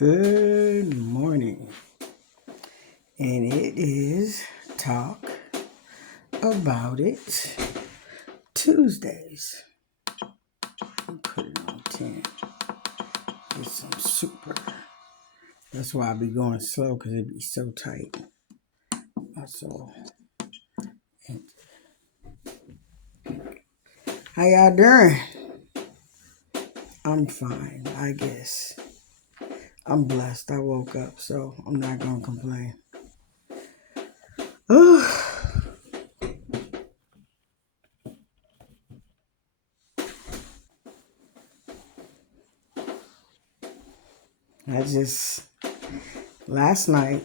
Good morning, and it is Talk About It Tuesdays. Put it on 10. Get some super. That's why I be going slow because it be so tight. That's all. How y'all doing? I'm fine, I guess. I'm blessed. I woke up, so I'm not gonna complain. Last night,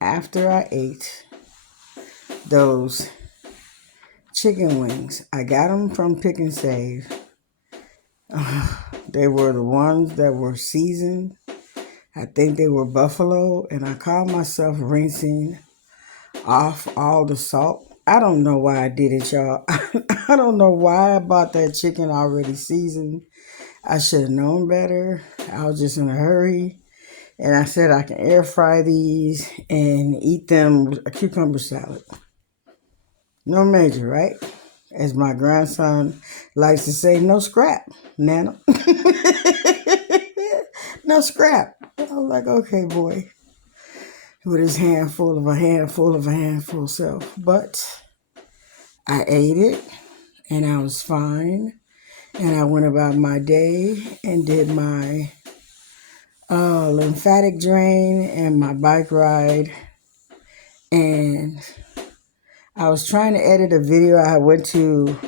after I ate those chicken wings, I got them from Pick and Save. They were the ones that were seasoned. I think they were buffalo, and I caught myself rinsing off all the salt. I don't know why I did it, y'all. I don't know why I bought that chicken already seasoned. I should have known better. I was just in a hurry. And I said I can air fry these and eat them with a cucumber salad. No major, right? As my grandson likes to say, no scrap, Nana. No scrap. I was like, okay, boy. With his handful of a handful of a handful self. But I ate it and I was fine. And I went about my day and did my lymphatic drain and my bike ride. And I was trying to edit a video. I went to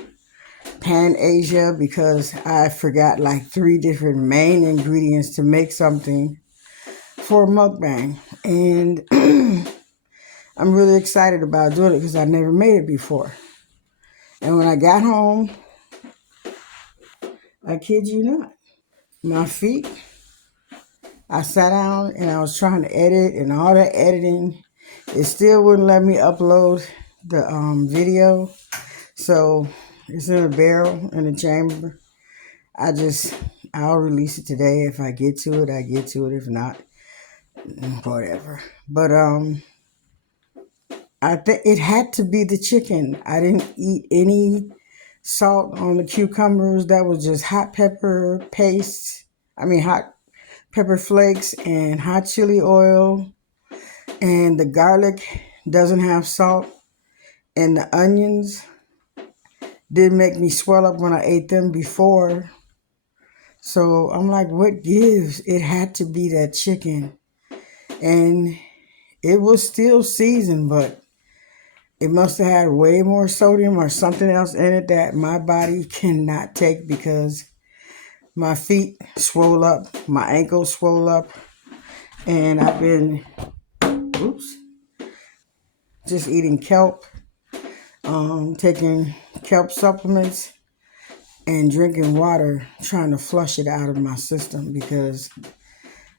Pan Asia because I forgot like 3 different main ingredients to make something for a mukbang. And I'm really excited about doing it because I never made it before. And when I got home, I kid you not, my feet, I sat down and I was trying to edit, and all that editing, it still wouldn't let me upload the video. So it's in a barrel in the chamber. I'll release it today. If I get to it, I get to it. If not, whatever. But I think it had to be the chicken. I didn't eat any salt on the cucumbers. That was just hot pepper paste. Hot pepper flakes and hot chili oil. And the garlic doesn't have salt. And the onions did make me swell up when I ate them before. So I'm like, what gives? It had to be that chicken. And it was still seasoned, but it must have had way more sodium or something else in it that my body cannot take because my feet swole up, my ankles swole up, and I've been, just eating kelp, taking kelp supplements, and drinking water, trying to flush it out of my system because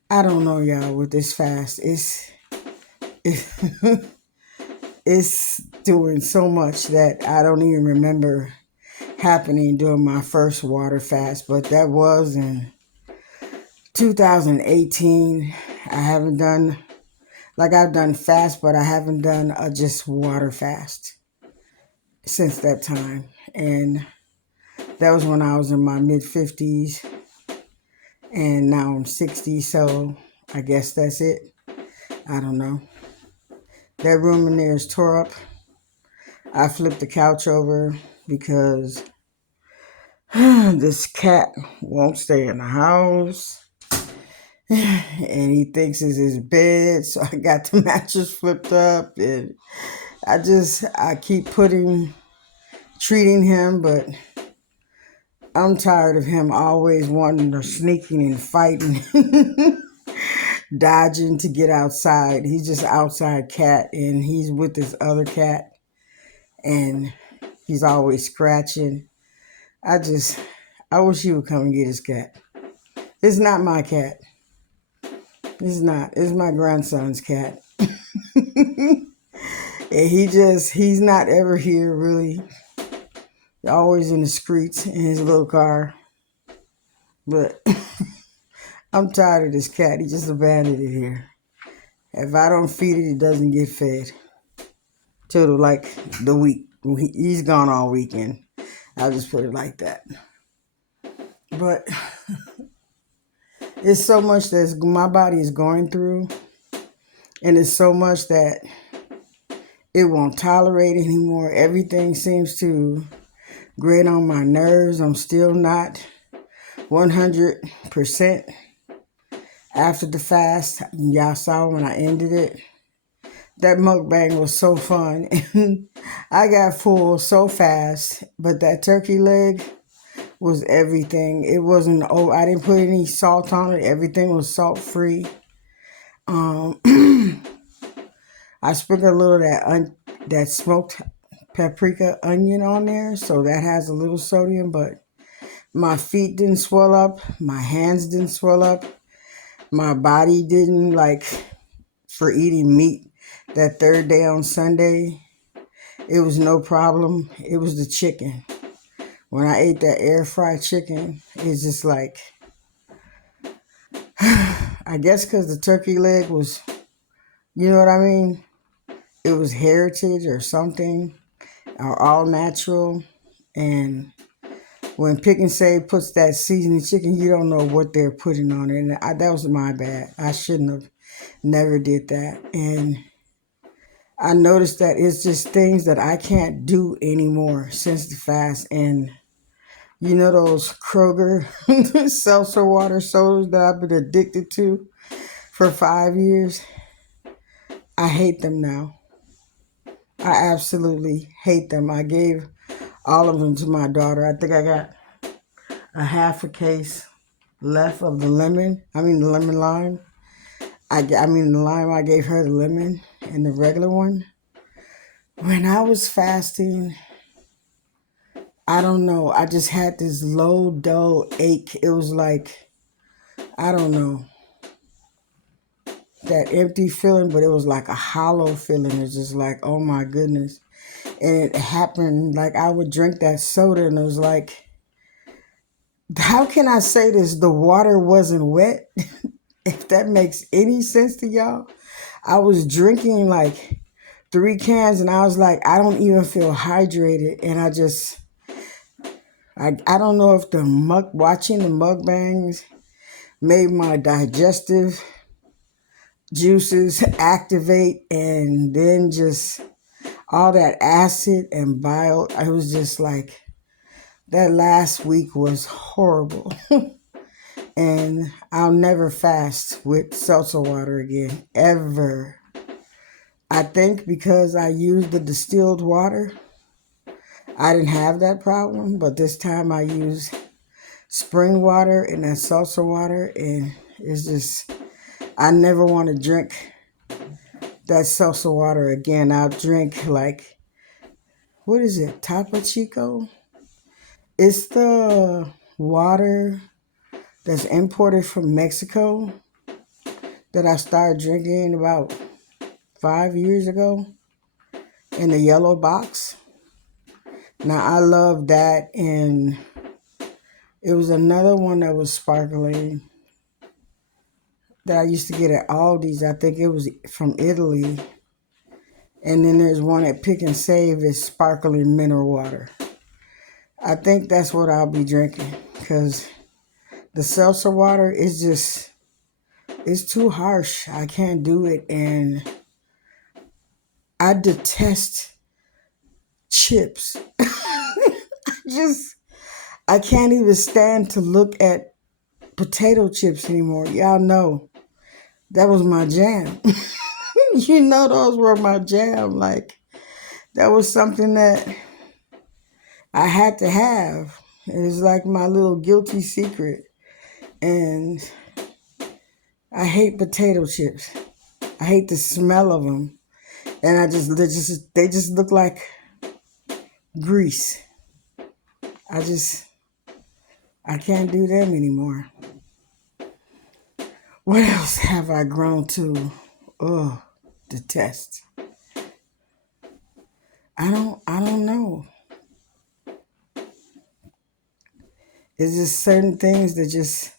I don't know, y'all, with this fast, it's doing so much that I don't even remember happening during my first water fast, but that was in 2018. I've done fast, but I haven't done a just water fast since that time. And that was when I was in my mid-50s, and now I'm 60, so I guess that's it. I don't know. That room in there is tore up. I flipped the couch over because this cat won't stay in the house. And he thinks it's his bed, so I got the mattress flipped up, and I keep treating him, but I'm tired of him always wanting to sneaking and fighting, dodging to get outside. He's just outside cat, and he's with this other cat, and he's always scratching. I wish he would come and get his cat. It's not my cat. It's not. It's my grandson's cat. And he's not ever here, really. Always in the streets in his little car. But I'm tired of this cat. He just abandoned it here. If I don't feed it, it doesn't get fed. Till like the week. He's gone all weekend. I'll just put it like that. But it's so much that my body is going through, and it's so much that it won't tolerate anymore. Everything seems to grate on my nerves. I'm still not 100% after the fast. Y'all saw when I ended it. That mukbang was so fun. And I got full so fast. But that turkey leg was everything. It wasn't, I didn't put any salt on it. Everything was salt free. I sprinkled a little of that smoked paprika onion on there, so that has a little sodium, but my feet didn't swell up, my hands didn't swell up, my body didn't, like, for eating meat that third day on Sunday, it was no problem. It was the chicken. When I ate that air fried chicken, it's just like, I guess because the turkey leg was, you know what I mean? It was heritage or something, or all natural. And when Pick and Save puts that seasoned chicken, you don't know what they're putting on it. And that was my bad. I shouldn't have never did that. And I noticed that it's just things that I can't do anymore since the fast. And you know those Kroger seltzer water sodas that I've been addicted to for 5 years? I hate them now. I absolutely hate them. I gave all of them to my daughter. I think I got a half a case left of the lemon lime. The lime, I gave her the lemon and the regular one. When I was fasting, I don't know, I just had this low, dull ache. It was like, I don't know, that empty feeling, but it was like a hollow feeling. It's just like, oh my goodness. And it happened, like I would drink that soda and it was like, how can I say this? The water wasn't wet. If that makes any sense to y'all. I was drinking like 3 cans and I was like, I don't even feel hydrated. And I don't know if watching the mukbangs made my digestive juices activate, and then just all that acid and bile. I was just like, that last week was horrible. And I'll never fast with seltzer water again, ever. I think because I used the distilled water, I didn't have that problem, but this time I used spring water and that seltzer water, and it's just, I never want to drink that seltzer water again. I'll drink like, what is it, Topo Chico? It's the water that's imported from Mexico that I started drinking about 5 years ago in the yellow box. Now, I love that, and it was another one that was sparkling that I used to get at Aldi's. I think it was from Italy. And then there's one at Pick and Save, it's sparkling mineral water. I think that's what I'll be drinking, because the seltzer water is just, it's too harsh. I can't do it, and I detest chips. I can't even stand to look at potato chips anymore. Y'all know that was my jam. You know, those were my jam. Like, that was something that I had to have. It was like my little guilty secret. And I hate potato chips. I hate the smell of them. And they just look like grease. I can't do them anymore. What else have I grown to? Oh, detest. I don't know. It's just certain things that just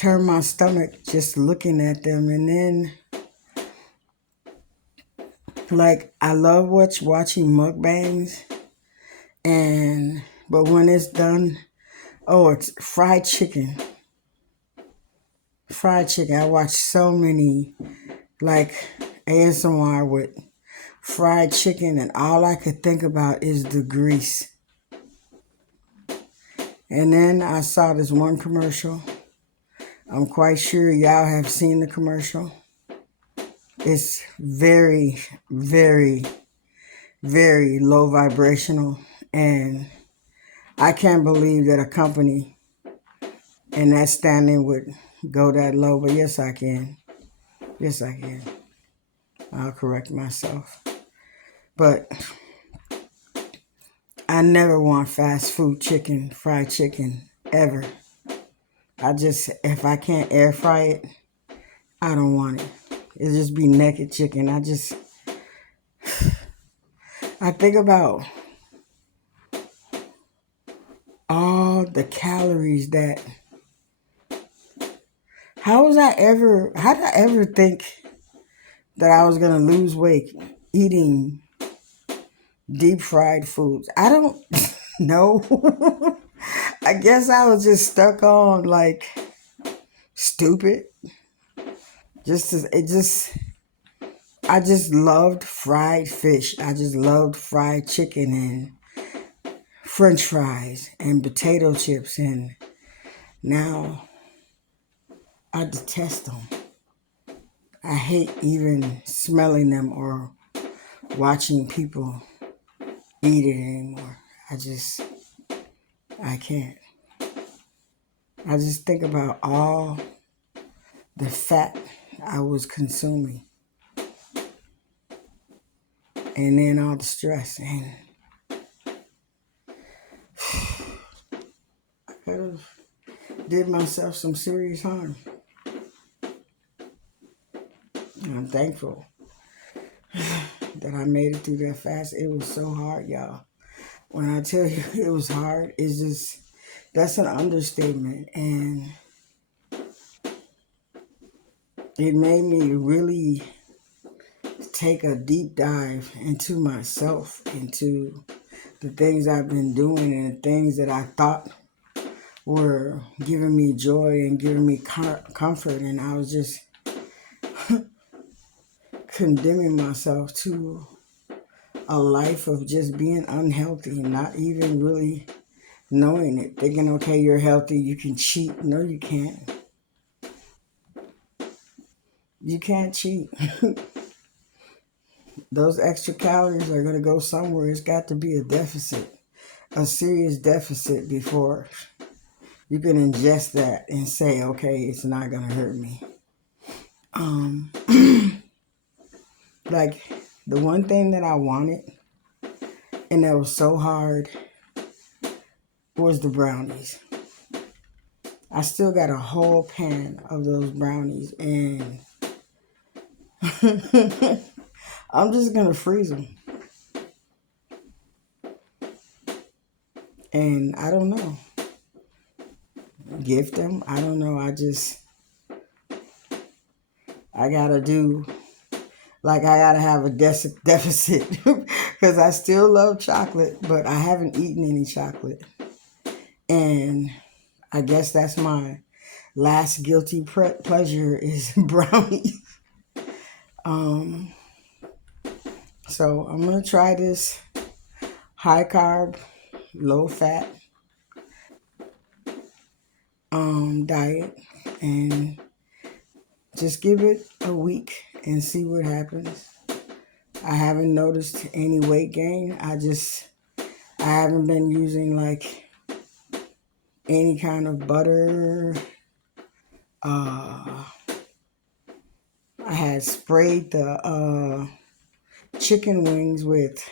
turn my stomach just looking at them. And then, like, I love watching mukbangs, and but when it's done, oh, it's fried chicken. Fried chicken. I watch so many, like, ASMR with fried chicken, and all I could think about is the grease. And then I saw this one commercial. I'm quite sure y'all have seen the commercial. It's very, very, very low vibrational. And I can't believe that a company in that standing would go that low. But yes, I can. Yes, I can. I'll correct myself. But I never want fast food chicken, fried chicken, ever. If I can't air fry it, I don't want it. It just be naked chicken. I think about all the calories that, how did I ever think that I was going to lose weight eating deep fried foods? I don't know. I guess I was just stuck on like stupid. I just loved fried fish. I just loved fried chicken and French fries and potato chips, and now I detest them. I hate even smelling them or watching people eat it anymore. I can't. I just think about all the fat I was consuming, and then all the stress, and I could have did myself some serious harm. And I'm thankful that I made it through that fast. It was so hard, y'all. When I tell you it was hard, that's an understatement. And it made me really take a deep dive into myself, into the things I've been doing and the things that I thought were giving me joy and giving me comfort. And I was just condemning myself to a life of just being unhealthy and not even really knowing it. Thinking, okay, you're healthy, you can cheat. No, you can't. You can't cheat. Those extra calories are going to go somewhere. It's got to be a deficit, a serious deficit, before you can ingest that and say, okay, it's not going to hurt me. Um, like, the one thing that I wanted and that was so hard was the brownies. I still got a whole pan of those brownies, and I'm just going to freeze them. And I don't know. Gift them? I don't know. I got to do, like, I got to have a deficit because I still love chocolate, but I haven't eaten any chocolate. And I guess that's my last guilty pleasure is brownies. Um, so I'm going to try this high carb, low fat diet and just give it a week and see what happens. I haven't noticed any weight gain. I haven't been using like any kind of butter. I had sprayed the chicken wings with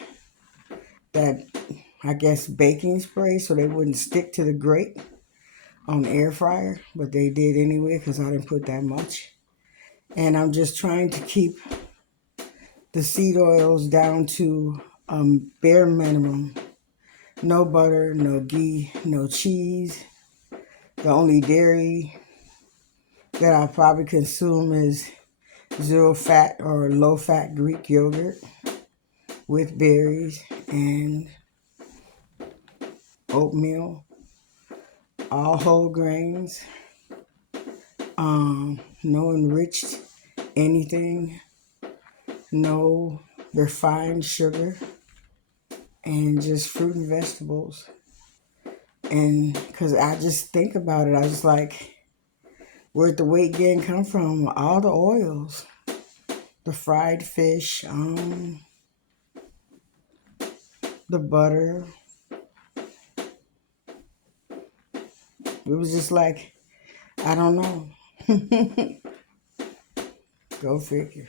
that, I guess, baking spray so they wouldn't stick to the grate on the air fryer, but they did anyway because I didn't put that much. And I'm just trying to keep the seed oils down to bare minimum. No butter, no ghee, no cheese. The only dairy that I'll probably consume is zero fat or low fat Greek yogurt with berries and oatmeal, all whole grains, no enriched anything, no refined sugar, and just fruit and vegetables. And because I just think about it, I just like, where'd the weight gain come from? All the oils, the fried fish, the butter. It was just like, I don't know. Go figure.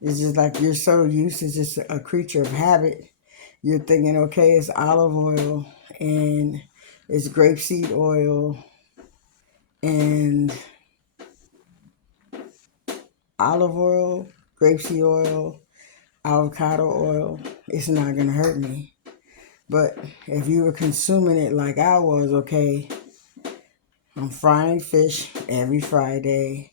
It's just like you're so used to just a creature of habit. You're thinking, okay, it's olive oil and it's grapeseed oil and olive oil, grapeseed oil, avocado oil. It's not going to hurt me. But if you were consuming it like I was, okay, I'm frying fish every Friday,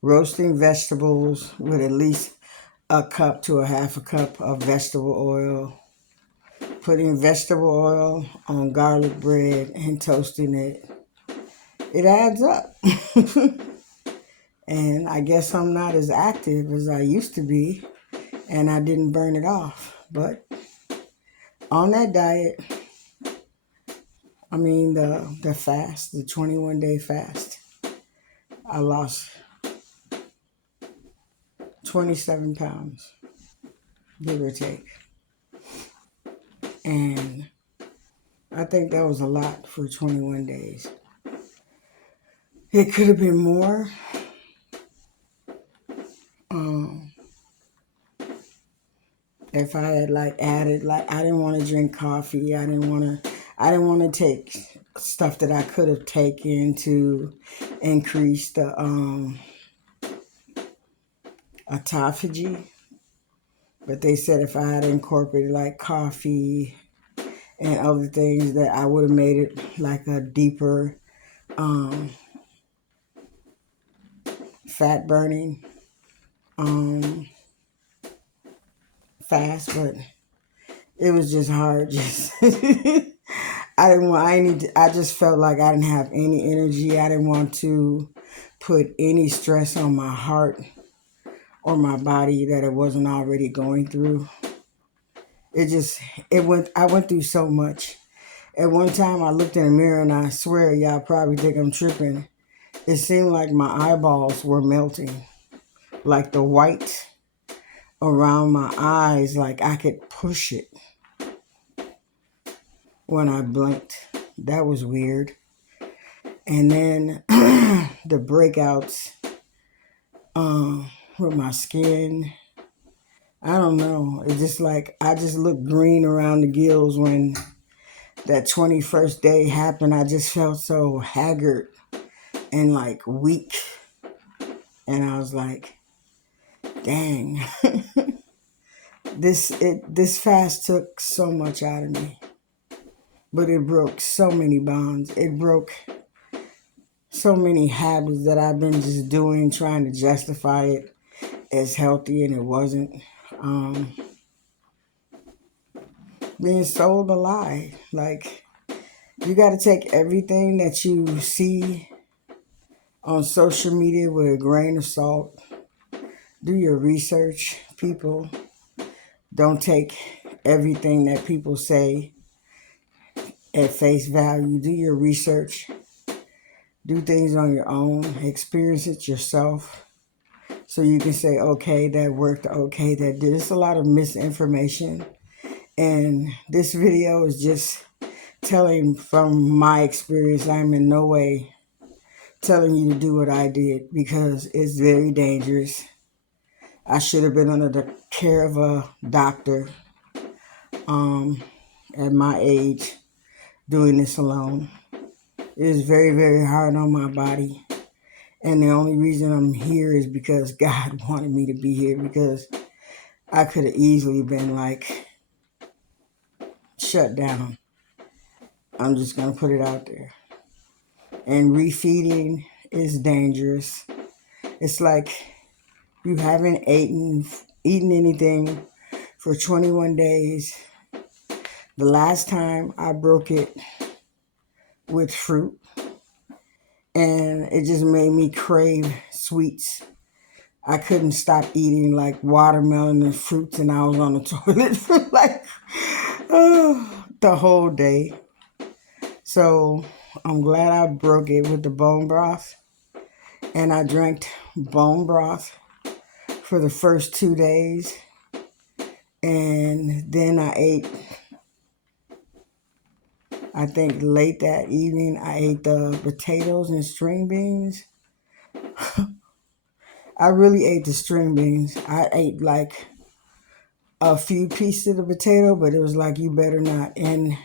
roasting vegetables with at least a cup to a half a cup of vegetable oil, putting vegetable oil on garlic bread and toasting it. It adds up. And I guess I'm not as active as I used to be, and I didn't burn it off. But on that diet, I mean the fast, the 21-day fast, I lost 27 pounds, give or take. And I think that was a lot for 21 days. It could have been more. If I had like added, like I didn't want to drink coffee. I didn't want to take stuff that I could have taken to increase the autophagy. But they said if I had incorporated like coffee and other things, that I would have made it like a deeper fat burning fast. But it was just hard. Just I just felt like I didn't have any energy. I didn't want to put any stress on my heart or my body that it wasn't already going through. I went through so much. At one time I looked in the mirror and I swear y'all probably think I'm tripping. It seemed like my eyeballs were melting. Like the white around my eyes, like I could push it when I blinked. That was weird. And then the breakouts with my skin. I don't know. It's just like I just looked green around the gills when that 21st day happened. I just felt so haggard and like weak. And I was like, dang. This fast took so much out of me. But it broke so many bonds. It broke so many habits that I've been just doing, trying to justify it as healthy, and it wasn't. Being sold a lie. Like, you got to take everything that you see on social media with a grain of salt. Do your research, people. Don't take everything that people say at face value. Do your research. Do things on your own. Experience it yourself. So you can say, okay, that worked. Okay, that did. It's a lot of misinformation. And this video is just telling from my experience. I'm in no way telling you to do what I did because it's very dangerous. I should have been under the care of a doctor at my age doing this alone. It is very, very hard on my body. And the only reason I'm here is because God wanted me to be here, because I could have easily been like shut down. I'm just going to put it out there. And refeeding is dangerous. It's like you haven't eaten anything for 21 days. The last time I broke it with fruit, and it just made me crave sweets. I couldn't stop eating like watermelon and fruits, and I was on the toilet for like the whole day. So I'm glad I broke it with the bone broth, and I drank bone broth for the first 2 days, and then I ate, I think late that evening, I ate the potatoes and string beans. I really ate the string beans. I ate like a few pieces of the potato, but it was like, you better not. And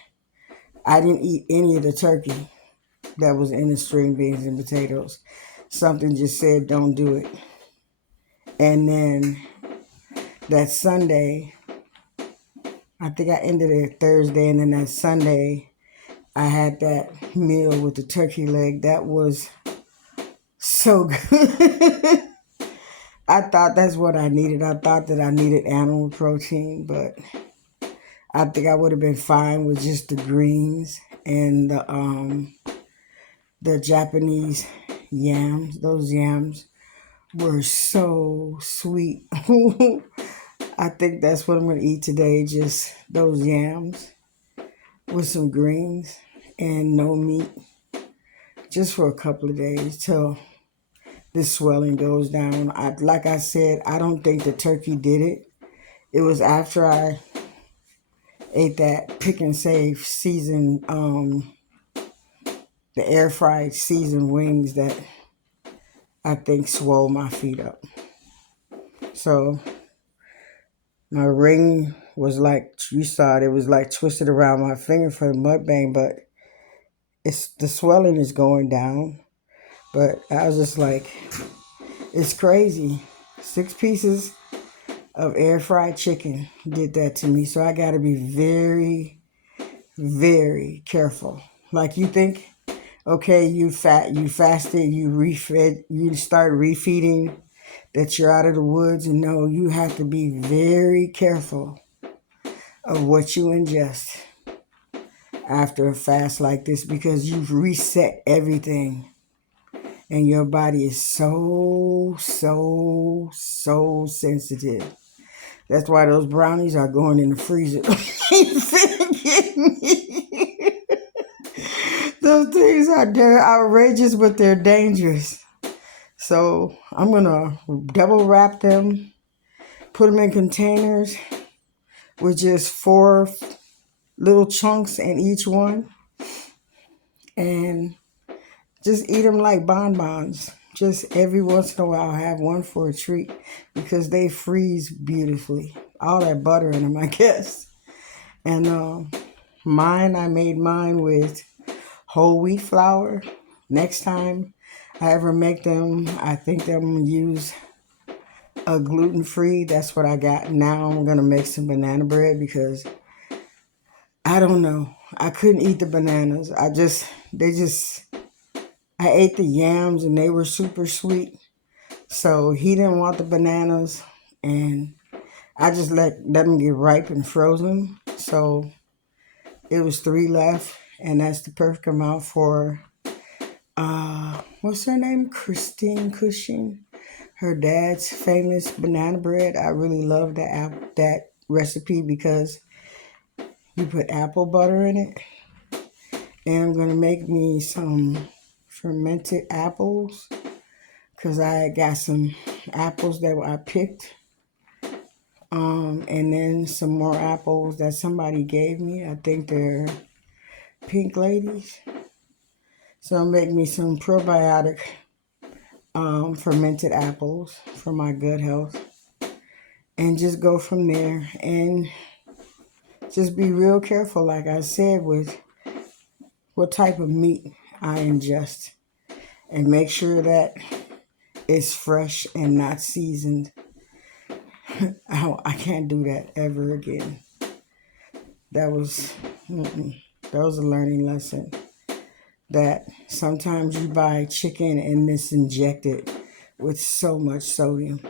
I didn't eat any of the turkey that was in the string beans and potatoes. Something just said, don't do it. And then that Sunday, I think I ended it Thursday, and then that Sunday, I had that meal with the turkey leg. That was so good. I thought that's what I needed. I thought that I needed animal protein, but I think I would have been fine with just the greens and the Japanese yams. Those yams were so sweet. I think that's what I'm going to eat today, just those yams with some greens and no meat, just for a couple of days till this swelling goes down. Like I said, I don't think the turkey did it. It was after I ate that Pick and Save seasoned, the air fried seasoned wings, that I think swole my feet up. So my ring was like, you saw it was like twisted around my finger for the mukbang, but the swelling is going down. But I was just like, it's crazy. 6 pieces of air fried chicken did that to me. So I got to be very, very careful. Like, you think, okay, you fasted, you refed, you start refeeding, that you're out of the woods. And no, you have to be very careful of what you ingest after a fast like this, because you've reset everything. And your body is so sensitive. That's why those brownies are going in the freezer. Those things are outrageous, but they're dangerous. So I'm going to double wrap them, put them in containers with just 4 little chunks in each one, and just eat them like bonbons. Just every once in a while, have one for a treat, because they freeze beautifully. All that butter in them, I guess. And I made mine with whole wheat flour. Next time I ever make them, I think I'm going to use a gluten-free. That's what I got. Now I'm going to make some banana bread, because I don't know. I couldn't eat the bananas. I ate the yams and they were super sweet. So he didn't want the bananas, and I just let them get ripe and frozen. So it was 3 left, and that's the perfect amount for, what's her name? Christine Cushing. Her dad's famous banana bread. I really love that recipe, because you put apple butter in it. And I'm going to make me some fermented apples, because I got some apples that I picked. And then some more apples that somebody gave me. I think they're pink ladies. So I'll make me some probiotic fermented apples for my gut health. And just go from there. And just be real careful, like I said, with what type of meat I ingest. And make sure that it's fresh and not seasoned. I can't do that ever again. That was, That was a learning lesson. That sometimes you buy chicken and it's injected with so much sodium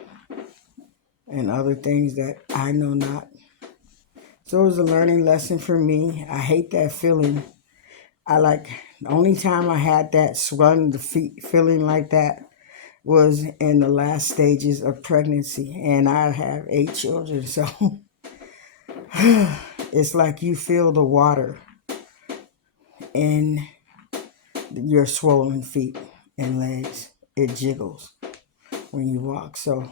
and other things that I know not. So it was a learning lesson for me. I hate that feeling. The only time I had that swelling the feet feeling like that was in the last stages of pregnancy, and I have 8 children, so it's like you feel the water in your swollen feet and legs. It jiggles when you walk. So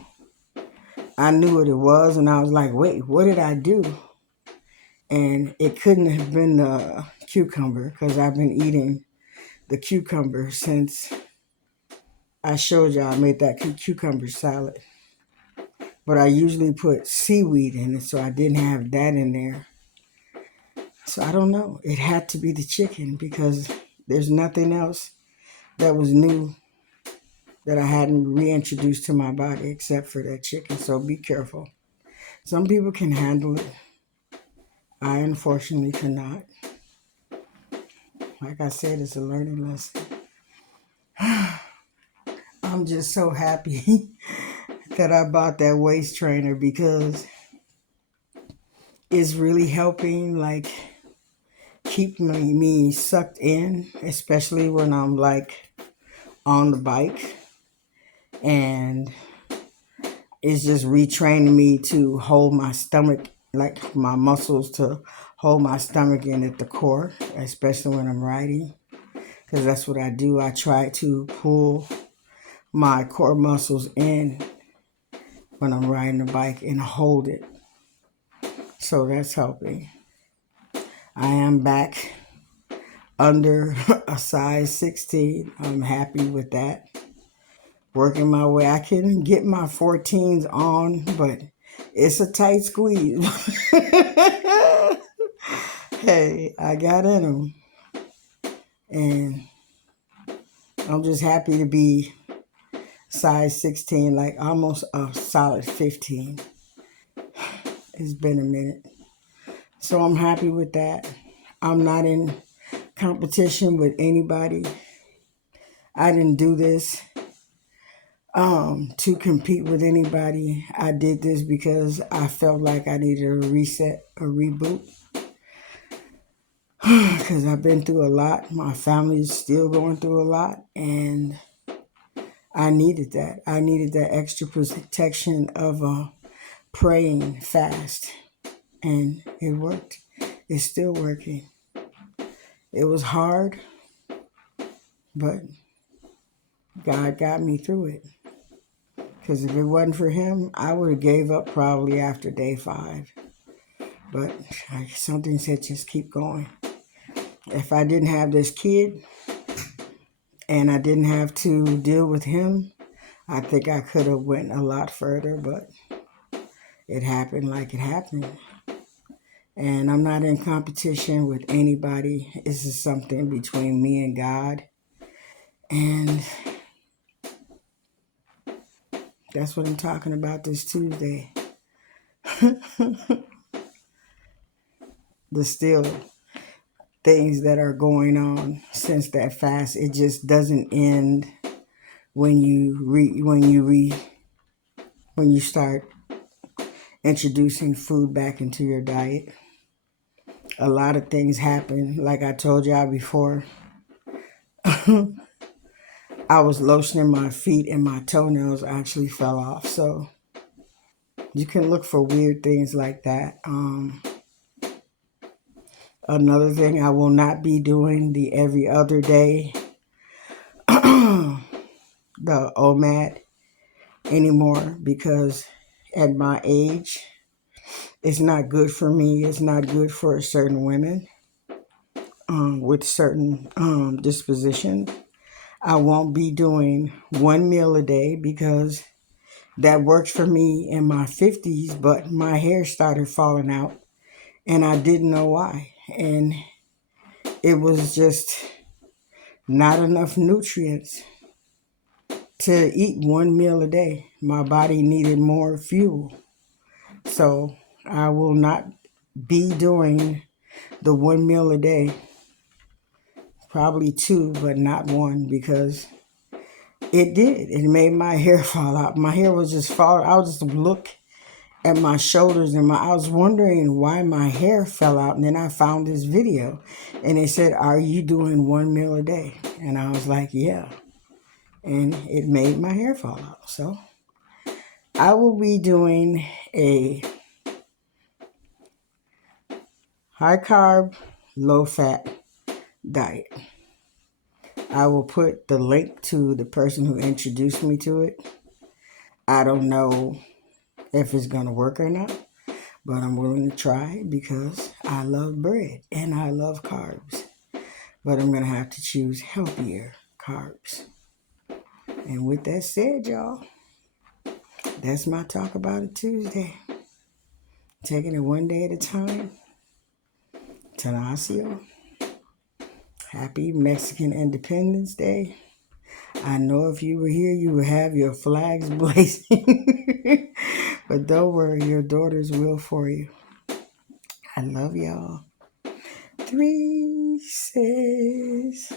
I knew what it was, and I was like, wait, what did I do? And it couldn't have been the cucumber, because I've been eating the cucumber since I showed y'all I made that cucumber salad. But I usually put seaweed in it, so I didn't have that in there. So I don't know. It had to be the chicken, because there's nothing else that was new that I hadn't reintroduced to my body except for that chicken. So be careful. Some people can handle it. I unfortunately cannot. Like I said, it's a learning lesson. I'm just so happy that I bought that waist trainer, because it's really helping, like, keep me sucked in, especially when I'm like on the bike, and it's just retraining me to hold my stomach, like my muscles to hold my stomach in at the core, especially when I'm riding, because that's what I do. I try to pull my core muscles in when I'm riding the bike and hold it. So that's helping. I am back under a size 16. I'm happy with that. Working my way. I can get my 14s on, but it's a tight squeeze. Hey, I got in them. And I'm just happy to be size 16, like almost a solid 15. It's been a minute. So I'm happy with that. I'm not in competition with anybody. I didn't do this to compete with anybody. I did this because I felt like I needed a reset, a reboot. Because I've been through a lot. My family is still going through a lot. And I needed that. I needed that extra protection of a praying fast. And it worked. It's still working. It was hard, but God got me through it. Because if it wasn't for him, I would have gave up probably after day 5. But something said just keep going. If I didn't have this kid and I didn't have to deal with him, I think I could have went a lot further, but it happened like it happened. And I'm not in competition with anybody. This is something between me and God. And that's what I'm talking about this Tuesday. The still things that are going on since that fast. It just doesn't end when you start introducing food back into your diet. A lot of things happen. Like I told y'all before, I was lotioning my feet and my toenails actually fell off. So you can look for weird things like that. Another thing, I will not be doing the every other day, the OMAD anymore, because at my age, it's not good for me. It's not good for certain women with certain dispositions. I won't be doing 1 meal a day, because that worked for me in my 50s, but my hair started falling out and I didn't know why. And it was just not enough nutrients to eat 1 meal a day. My body needed more fuel. So I will not be doing the 1 meal a day. probably two, but not one, because it did. It made my hair fall out. My hair was just falling. I would just look at my shoulders and I was wondering why my hair fell out. And then I found this video and it said, "Are you doing 1 meal a day?" And I was like, yeah. And it made my hair fall out. So I will be doing a high carb, low fat diet. I will put the link to the person who introduced me to it. I don't know if it's going to work or not, but I'm willing to try it because I love bread and I love carbs. But I'm going to have to choose healthier carbs. And with that said, y'all, that's my Talk About It Tuesday. Taking it one day at a time. Tanasio. Happy Mexican Independence Day. I know if you were here, you would have your flags blazing. But don't worry, your daughters will for you. I love y'all. 3 says.